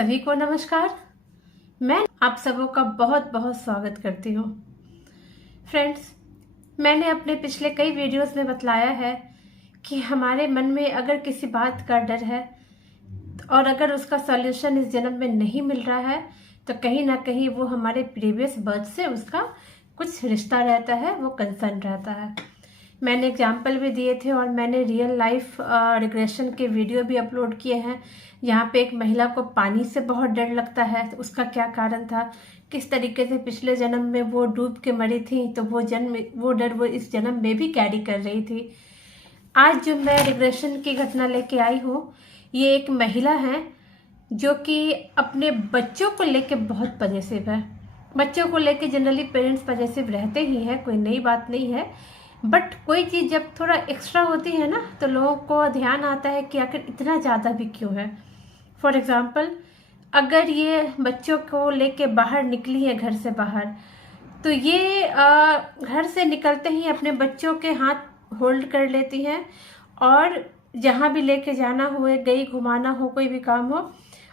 सभी को नमस्कार। मैं आप सबों का बहुत बहुत स्वागत करती हूँ। फ्रेंड्स, मैंने अपने पिछले कई वीडियोस में बतलाया है कि हमारे मन में अगर किसी बात का डर है और अगर उसका सॉल्यूशन इस जन्म में नहीं मिल रहा है तो कहीं ना कहीं वो हमारे प्रीवियस बर्थ से उसका कुछ रिश्ता रहता है, वो कंसर्न रहता है। मैंने एग्जाम्पल भी दिए थे और मैंने रियल लाइफ रिग्रेशन के वीडियो भी अपलोड किए हैं। यहाँ पे एक महिला को पानी से बहुत डर लगता है, तो उसका क्या कारण था, किस तरीके से पिछले जन्म में वो डूब के मरी थी, तो वो डर वो इस जन्म में भी कैरी कर रही थी। आज जो मैं रिग्रेशन की घटना लेके आई हूँ, ये एक महिला है जो कि अपने बच्चों को लेके बहुत पजेसिव है। बच्चों को लेके जनरली पेरेंट्स पजेसिव रहते ही हैं, कोई नई बात नहीं है। बट कोई चीज़ जब थोड़ा एक्स्ट्रा होती है ना, तो लोगों को ध्यान आता है कि आखिर इतना ज़्यादा भी क्यों है। फॉर एग्ज़ाम्पल, अगर ये बच्चों को लेके बाहर निकली है घर से बाहर, तो ये घर से निकलते ही अपने बच्चों के हाथ होल्ड कर लेती हैं और जहाँ भी लेके जाना हुए, गई घुमाना हो, कोई भी काम हो,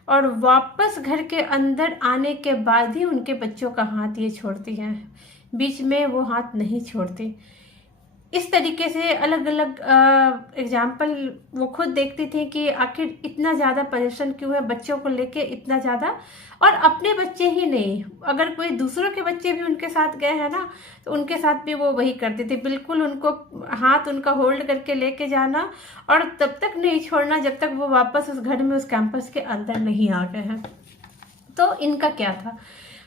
और वापस घर के अंदर आने के बाद ही उनके बच्चों का हाथ ये छोड़ती हैं, बीच में वो हाथ नहीं छोड़ती। इस तरीके से अलग अलग एग्जाम्पल वो खुद देखती थी कि आखिर इतना ज़्यादा परेशान क्यों है बच्चों को लेके इतना ज़्यादा। और अपने बच्चे ही नहीं, अगर कोई दूसरों के बच्चे भी उनके साथ गए हैं ना, तो उनके साथ भी वो वही करती थी, बिल्कुल उनको हाथ उनका होल्ड करके लेके जाना और तब तक नहीं छोड़ना जब तक वो वापस उस घर में, उस कैंपस के अंदर नहीं आ गए हैं। तो इनका क्या था,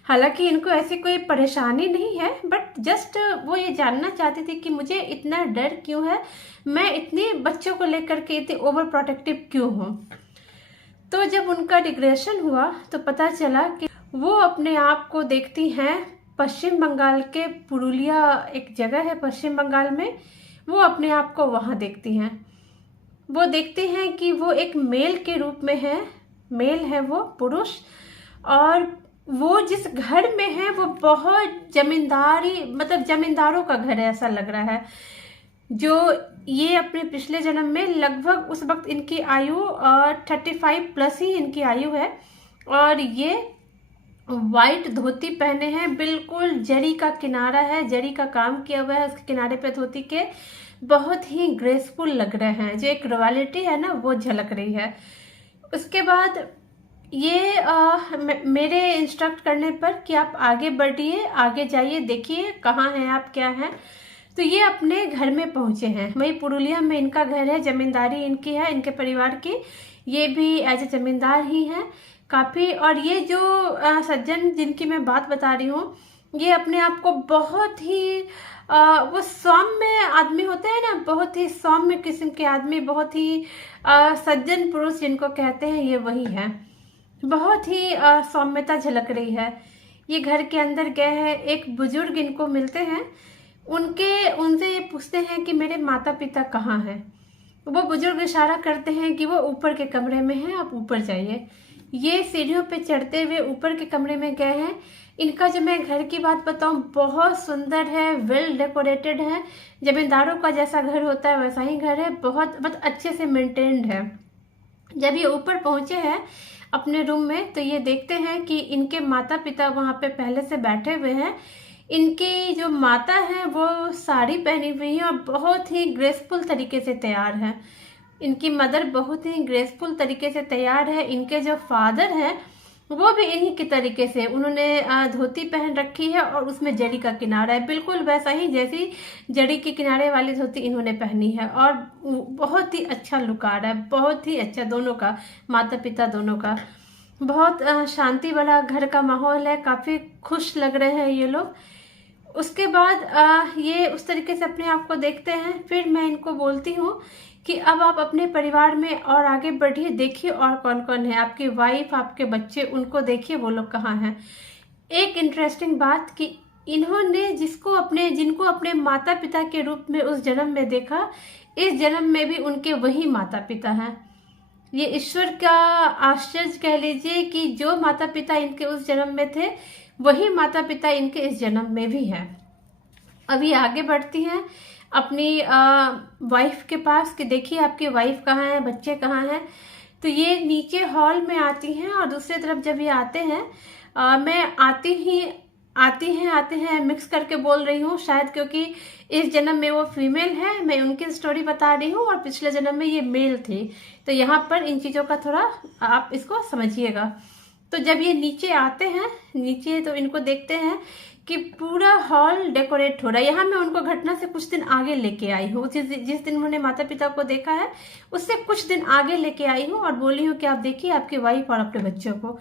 हालांकि इनको ऐसी कोई परेशानी नहीं है, बट जस्ट वो ये जानना चाहती थी कि मुझे इतना डर क्यों है, मैं इतने बच्चों को लेकर के इतनी ओवर प्रोटेक्टिव क्यों हूँ। तो जब उनका रिग्रेशन हुआ तो पता चला कि वो अपने आप को देखती हैं पश्चिम बंगाल के पुरुलिया, एक जगह है पश्चिम बंगाल में, वो अपने आप को वहाँ देखती हैं। वो देखती हैं कि वो एक मेल के रूप में है, मेल है वो, पुरुष, और वो जिस घर में है वो बहुत जमींदारी, मतलब जमींदारों का घर है ऐसा लग रहा है। जो ये अपने पिछले जन्म में लगभग उस वक्त इनकी आयु 35+ ही इनकी आयु है, और ये वाइट धोती पहने हैं, बिल्कुल जरी का किनारा है, जरी का काम किया हुआ है उसके किनारे पे धोती के, बहुत ही ग्रेसफुल लग रहे हैं, जो एक रॉयलिटी है ना वो झलक रही है। उसके बाद ये मेरे इंस्ट्रक्ट करने पर कि आप आगे बढ़िए, आगे जाइए, देखिए कहाँ हैं आप, क्या हैं। तो ये अपने घर में पहुंचे हैं, वही पुरुलिया में इनका घर है, जमींदारी इनकी है, इनके परिवार की, ये भी एज ए जमींदार ही हैं काफ़ी। और ये जो सज्जन जिनकी मैं बात बता रही हूँ, ये अपने आप को बहुत ही वो सौम्य आदमी होते हैं ना, बहुत ही सौम्य किस्म के आदमी, बहुत ही सज्जन पुरुष जिनको कहते हैं, ये वही है। बहुत ही सौम्यता झलक रही है। ये घर के अंदर गए हैं, एक बुजुर्ग इनको मिलते हैं, उनसे ये पूछते हैं कि मेरे माता पिता कहाँ हैं। वो बुजुर्ग इशारा करते हैं कि वो ऊपर के कमरे में हैं, आप ऊपर जाइए। ये सीढ़ियों पे चढ़ते हुए ऊपर के कमरे में गए हैं। इनका जो मैं घर की बात बताऊं, बहुत सुंदर है, वेल डेकोरेटेड है, जमींदारों का जैसा घर होता है वैसा ही घर है, बहुत अच्छे से मेंटेन्ड है। जब ये ऊपर पहुंचे हैं अपने रूम में, तो ये देखते हैं कि इनके माता पिता वहाँ पे पहले से बैठे हुए हैं। इनकी जो माता है वो साड़ी पहनी हुई है और बहुत ही ग्रेसफुल तरीके से तैयार है। इनकी मदर बहुत ही ग्रेसफुल तरीके से तैयार है। इनके जो फादर हैं वो भी इन्हीं के तरीके से, उन्होंने धोती पहन रखी है और उसमें जरी का किनारा है, बिल्कुल वैसा ही जैसी जरी के किनारे वाली धोती इन्होंने पहनी है, और बहुत ही अच्छा लुक आ रहा है, बहुत ही अच्छा, दोनों का, माता पिता दोनों का। बहुत शांति वाला घर का माहौल है, काफ़ी खुश लग रहे हैं ये लोग। उसके बाद ये उस तरीके से अपने आप को देखते हैं। फिर मैं इनको बोलती हूँ कि अब आप अपने परिवार में और आगे बढ़िए, देखिए और कौन कौन है, आपकी वाइफ, आपके बच्चे, उनको देखिए वो लोग कहाँ हैं। एक इंटरेस्टिंग बात कि इन्होंने जिनको अपने माता पिता के रूप में उस जन्म में देखा, इस जन्म में भी उनके वही माता पिता हैं। ये ईश्वर का आश्चर्य कह लीजिए कि जो माता पिता इनके उस जन्म में थे, वही माता पिता इनके इस जन्म में भी हैं। अभी आगे बढ़ती हैं अपनी वाइफ के पास कि देखिए आपकी वाइफ कहाँ है, बच्चे कहाँ हैं। तो ये नीचे हॉल में आती हैं और दूसरी तरफ जब ये आते हैं मैं आते हैं मिक्स करके बोल रही हूँ, शायद क्योंकि इस जन्म में वो फीमेल है, मैं उनकी स्टोरी बता रही हूँ और पिछले जन्म में ये मेल थी। तो यहाँ पर इन चीज़ों का थोड़ा आप इसको समझिएगा। तो जब ये नीचे आते हैं, नीचे तो इनको देखते हैं कि पूरा हॉल डेकोरेट हो रहा है। यहाँ मैं उनको घटना से कुछ दिन आगे लेके आई हूँ, जिस दिन उन्होंने माता पिता को देखा है उससे कुछ दिन आगे लेके आई हूँ और बोली हूँ कि आप देखिए आपकी वाइफ और अपने बच्चों को।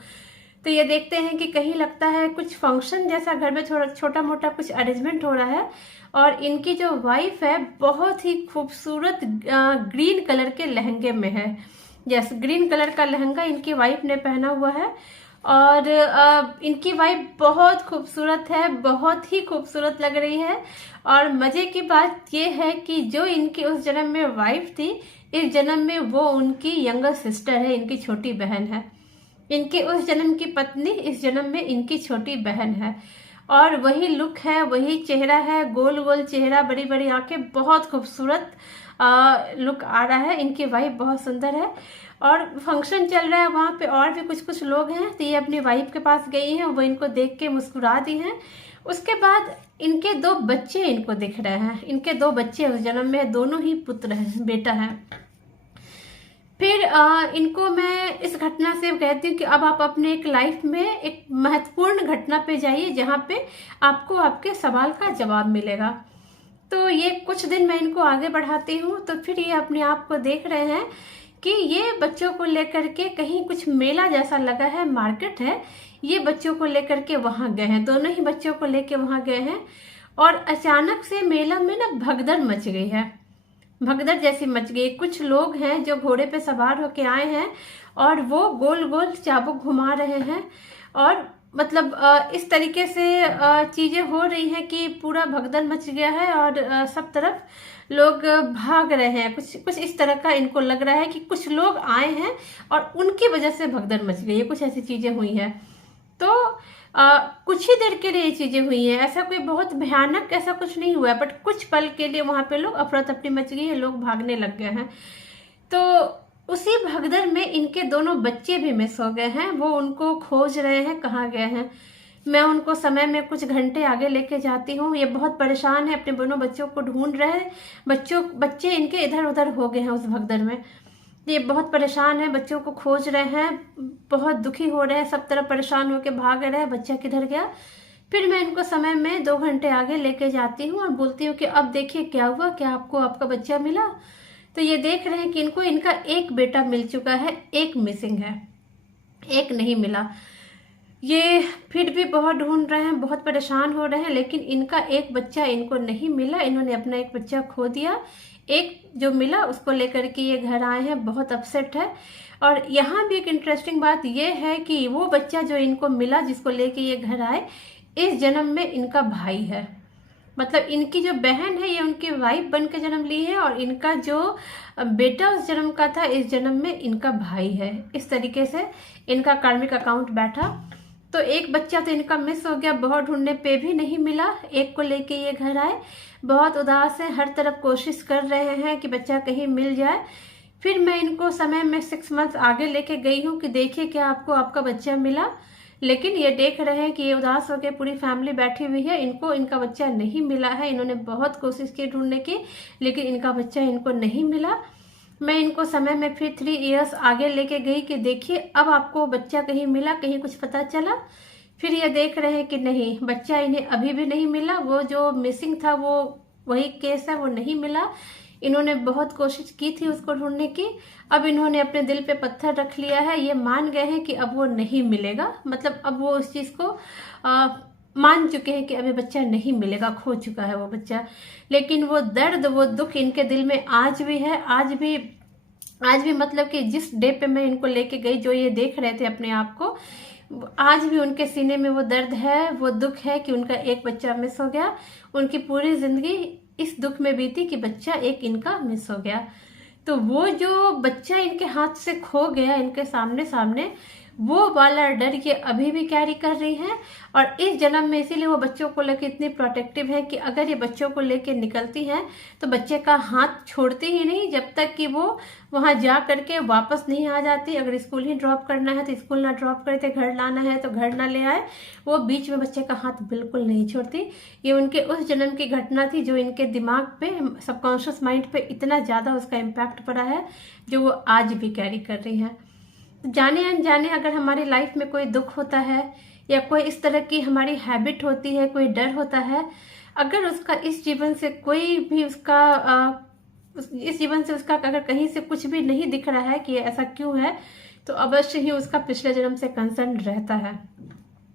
तो ये देखते हैं कि कहीं लगता है कुछ फंक्शन जैसा घर में थोड़ा छोटा मोटा कुछ अरेंजमेंट हो रहा है और इनकी जो वाइफ है बहुत ही खूबसूरत ग्रीन कलर के लहंगे में है। यस, ग्रीन कलर का लहंगा इनकी वाइफ ने पहना हुआ है और इनकी वाइफ बहुत खूबसूरत है, बहुत ही खूबसूरत लग रही है। और मजे की बात यह है कि जो इनकी उस जन्म में वाइफ थी, इस जन्म में वो उनकी यंगर सिस्टर है, इनकी छोटी बहन है। इनके उस जन्म की पत्नी इस जन्म में इनकी छोटी बहन है और वही लुक है, वही चेहरा है, गोल गोल चेहरा, बड़ी बड़ी आंखें, बहुत खूबसूरत लुक आ रहा है। इनकी वाइफ बहुत सुंदर है और फंक्शन चल रहा है वहाँ पे और भी कुछ लोग हैं। तो ये अपनी वाइफ के पास गई हैं, वो इनको देख के मुस्कुरा दी हैं। उसके बाद इनके 2 बच्चे इनको दिख रहे हैं। इनके 2 बच्चे उस जन्म में, दोनों ही पुत्र हैं, बेटा है। फिर इनको मैं इस घटना से कहती हूँ कि अब आप अपने एक लाइफ में एक महत्वपूर्ण घटना पे जाइए जहाँ पे आपको आपके सवाल का जवाब मिलेगा। तो ये कुछ दिन मैं इनको आगे बढ़ाती हूँ। तो फिर ये अपने आप को देख रहे हैं कि ये बच्चों को लेकर के कहीं कुछ मेला जैसा लगा है, मार्केट है, ये बच्चों को लेकर के वहां गए हैं, दोनों ही बच्चों को लेकर वहां गए हैं और अचानक से मेला में ना भगदड़ मच गई है, भगदड़ जैसी मच गई। कुछ लोग हैं जो घोड़े पे सवार होके आए हैं और वो गोल गोल चाबुक घुमा रहे हैं और मतलब इस तरीके से चीजें हो रही हैं कि पूरा भगदड़ मच गया है और सब तरफ लोग भाग रहे हैं। कुछ इस तरह का इनको लग रहा है कि कुछ लोग आए हैं और उनकी वजह से भगदड़ मच गई है, कुछ ऐसी चीजें हुई हैं। तो कुछ ही देर के लिए ये चीजें हुई हैं, ऐसा कोई बहुत भयानक ऐसा कुछ नहीं हुआ है, बट कुछ पल के लिए वहां पे लोग अफरा तफरी मच गई है, लोग भागने लग गए हैं। तो उसी भगदड़ में इनके दोनों बच्चे भी मिस हो गए हैं, वो उनको खोज रहे हैं कहाँ गए हैं। मैं उनको समय में कुछ घंटे आगे लेके जाती हूँ, ये बहुत परेशान है, अपने दोनों बच्चों को ढूंढ रहे हैं। बच्चे इनके इधर उधर हो गए हैं उस भगदड़ में, ये बहुत परेशान है, बच्चों को खोज रहे हैं, बहुत दुखी हो रहे हैं, सब तरफ परेशान होकर भाग रहे हैं, बच्चा किधर गया। फिर मैं इनको समय में 2 घंटे आगे लेके जाती हूँ और बोलती हूँ कि अब देखिए क्या हुआ, क्या आपको आपका बच्चा मिला। तो ये देख रहे हैं कि इनका एक बेटा मिल चुका है, एक मिसिंग है, एक नहीं मिला। ये फिर भी बहुत ढूंढ रहे हैं, बहुत परेशान हो रहे हैं, लेकिन इनका एक बच्चा इनको नहीं मिला। इन्होंने अपना एक बच्चा खो दिया, एक जो मिला उसको लेकर के ये घर आए हैं, बहुत अपसेट है। और यहाँ भी एक इंटरेस्टिंग बात ये है कि वो बच्चा जो इनको मिला, जिसको लेके ये घर आए, इस जन्म में इनका भाई है। मतलब इनकी जो बहन है ये उनकी वाइफ बन के जन्म ली है और इनका जो बेटा उस जन्म का था, इस जन्म में इनका भाई है। इस तरीके से इनका कार्मिक अकाउंट बैठा। तो एक बच्चा तो इनका मिस हो गया, बहुत ढूंढने पे भी नहीं मिला। एक को लेके ये घर आए, बहुत उदास है, हर तरफ कोशिश कर रहे हैं कि बच्चा कहीं मिल जाए। फिर मैं इनको समय में 6 मंथ आगे लेके गई हूँ कि देखिए क्या आपको आपका बच्चा मिला। लेकिन ये देख रहे हैं कि ये उदास होकर पूरी फैमिली बैठी हुई है, इनको इनका बच्चा नहीं मिला है। इन्होंने बहुत कोशिश की ढूंढने की, लेकिन इनका बच्चा इनको नहीं मिला। मैं इनको समय में फिर 3 इयर्स आगे लेके गई कि देखिए अब आपको बच्चा कहीं मिला, कहीं कुछ पता चला। फिर ये देख रहे हैं कि नहीं, बच्चा इन्हें अभी भी नहीं मिला। वो जो मिसिंग था वो वही केस है, वो नहीं मिला। इन्होंने बहुत कोशिश की थी उसको ढूंढने की। अब इन्होंने अपने दिल पे पत्थर रख लिया है, ये मान गए हैं कि अब वो नहीं मिलेगा। मतलब अब वो उस चीज को मान चुके हैं कि अभी बच्चा नहीं मिलेगा, खो चुका है वो बच्चा। लेकिन वो दर्द, वो दुख इनके दिल में आज भी है। आज भी मतलब कि जिस डे पे मैं इनको लेके गई, जो ये देख रहे थे अपने आप को, आज भी उनके सीने में वो दर्द है, वो दुख है कि उनका एक बच्चा मिस हो गया। उनकी पूरी जिंदगी इस दुख में बीती कि बच्चा एक इनका मिस हो गया। तो वो जो बच्चा इनके हाथ से खो गया, इनके सामने वो वाला डर ये अभी भी कैरी कर रही हैं। और इस जन्म में इसीलिए वो बच्चों को लेकर इतनी प्रोटेक्टिव है कि अगर ये बच्चों को लेकर निकलती हैं तो बच्चे का हाथ छोड़ती ही नहीं जब तक कि वो वहां जा करके वापस नहीं आ जाती। अगर स्कूल ही ड्रॉप करना है तो स्कूल ना ड्रॉप करते, घर लाना है तो घर ना ले आए, वो बीच में बच्चे का हाथ बिल्कुल नहीं छोड़ती। ये उनके उस जन्म की घटना थी जो इनके दिमाग पे, सबकॉन्शियस माइंड पे इतना ज्यादा उसका इम्पैक्ट पड़ा है जो वो आज भी कैरी कर रही है। जाने अनजाने अगर हमारी लाइफ में कोई दुख होता है या कोई इस तरह की हमारी हैबिट होती है, कोई डर होता है, अगर उसका इस जीवन से कोई भी इस जीवन से उसका अगर कहीं से कुछ भी नहीं दिख रहा है कि ऐसा क्यों है, तो अवश्य ही उसका पिछले जन्म से कंसर्न रहता है।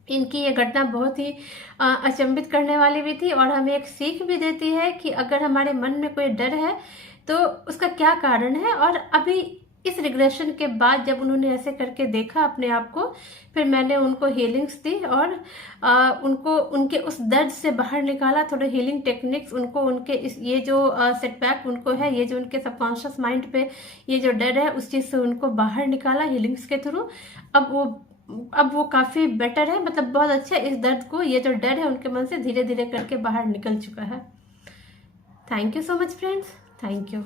इनकी ये घटना बहुत ही अचंभित करने वाली भी थी और हमें एक सीख भी देती है कि अगर हमारे मन में कोई डर है तो उसका क्या कारण है। और अभी इस रिग्रेशन के बाद जब उन्होंने ऐसे करके देखा अपने आप को, फिर मैंने उनको हीलिंग्स दी और उनको उनके उस दर्द से बाहर निकाला। थोड़े हीलिंग टेक्निक्स उनको, उनके ये जो सेटबैक उनको है, ये जो उनके सबकॉन्शियस माइंड पे ये जो डर है, उस चीज से उनको बाहर निकाला हीलिंग्स के थ्रू। अब वो काफी बेटर है, मतलब बहुत अच्छा इस दर्द को, ये जो डर है उनके मन से धीरे धीरे करके बाहर निकल चुका है। Thank you so much friends, thank you.